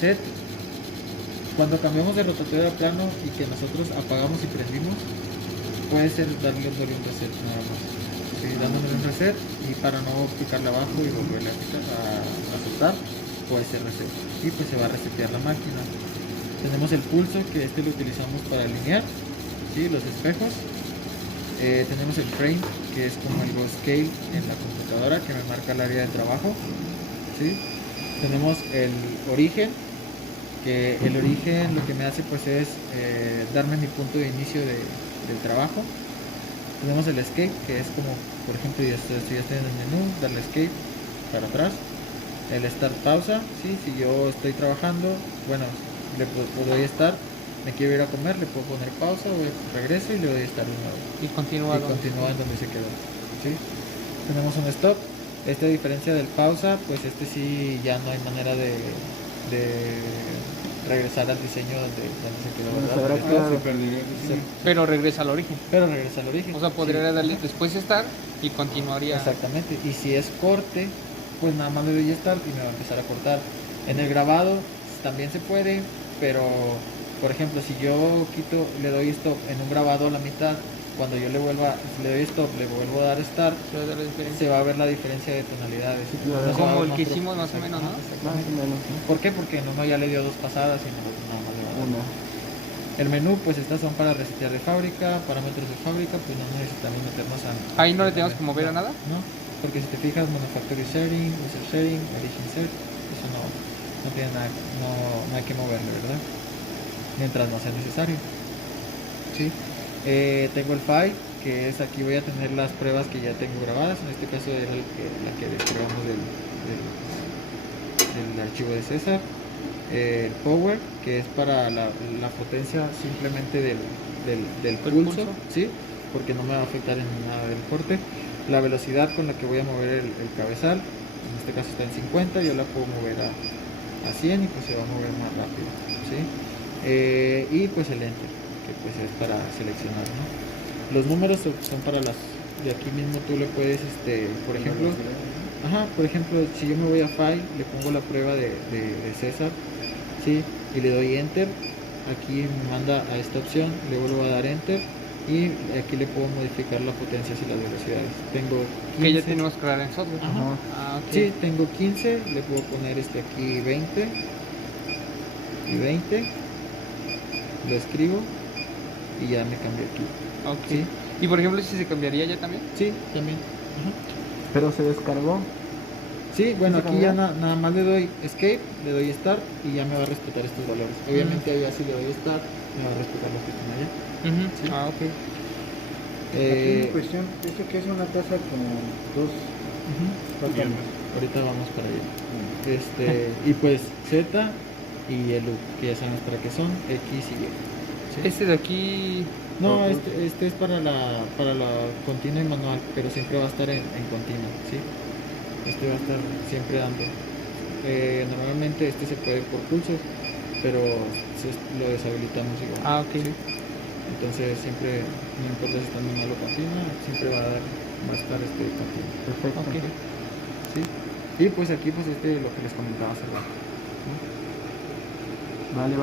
set. Cuando cambiamos de rotatorio a plano y que nosotros apagamos y prendimos, puede ser dándole un reset nada más. Sí, dándole un reset y para no picarle abajo y volverle a picar a soltar, puede ser reset. Y pues se va a resetear la máquina. Tenemos el pulso, que este lo utilizamos para alinear, ¿sí? Los espejos. Tenemos el frame, que es como el Go Scale en la computadora, que me marca el área de trabajo, ¿sí? Tenemos el origen, que el origen lo que me hace pues es darme mi punto de inicio del trabajo. Tenemos el escape, que es como, por ejemplo, si ya estoy en el menú, darle escape para atrás. El start pausa, ¿sí? Si yo estoy trabajando, bueno, le doy start, me quiero ir a comer, le puedo poner pausa, regreso y le doy start de nuevo. Y continúa. Y continúa en donde se quedó, ¿sí? Tenemos un stop. Este, a diferencia del pausa, pues este sí ya no hay manera de regresar al diseño donde se quedó, ¿verdad? Pero regresa al origen. Pero regresa al origen. O sea, podría darle después estar y continuaría. Exactamente. Y si es corte, pues nada más le doy start y me va a empezar a cortar. En el grabado también se puede, pero por ejemplo, si yo le doy stop en un grabado a la mitad, cuando yo le doy stop, le vuelvo a dar start, se va a ver la diferencia de tonalidades. Como el que hicimos más o menos, ¿no? Más o menos, ¿no? ¿Por qué? Porque en uno ya le dio 2 pasadas y en el otro nada más le va a dar una. El menú, pues estas son para resetear de fábrica, parámetros de fábrica, pues no necesitamos meternos a... Ahí no le tenemos que mover a nada. No, porque si te fijas, Manufacturing Sharing, User Sharing, Edition Set, eso no tiene nada, no hay que moverle, ¿verdad? Mientras no sea necesario. ¿Sí? Tengo el file, que es aquí voy a tener las pruebas que ya tengo grabadas, en este caso era la que descargamos del archivo de César. El power, que es para la potencia simplemente del pulso, ¿sí? Porque no me va a afectar en nada del corte. La velocidad con la que voy a mover el cabezal, en este caso está en 50, yo la puedo mover a 100 y pues se va a mover más rápido, ¿sí? Y pues el enter, que pues es para seleccionar, ¿no? Los números son para de aquí mismo tú le puedes, por ejemplo, si yo me voy a file, le pongo la prueba de César, ¿sí? Y le doy enter, aquí me manda a esta opción, le vuelvo a dar enter y aquí le puedo modificar las potencias y las velocidades. Tengo 15, que ya tenemos que crear en software. Sí, tengo 15, le puedo poner aquí 20 y 20, lo escribo y ya me cambié aquí. ¿Sí? Y por ejemplo, si se cambiaría ya también. Sí, también. Pero se descargó. Sí, bueno, aquí ya nada más le doy escape, le doy start y ya me va a respetar estos valores. Obviamente allá si le doy start, me va a respetar los que están allá. ¿Sí? Ok. Aquí en cuestión, ¿esto que es una taza con dos patrones? Ahorita vamos para allá. Y pues Z y el U, que ya sabemos para qué son, X y Y. ¿Sí? Este de aquí... No, este es para la continua y manual, pero siempre va a estar en continua, ¿sí? Este va a estar siempre dando. Normalmente este se puede por pulsos, pero lo deshabilitamos igual. Ok. ¿Sí? Entonces siempre, no importa si está manual o continua, siempre va a estar continua. Perfecto. Okay. ¿Sí? Y pues aquí pues lo que les comentaba hace rato. ¿Sí? Vale.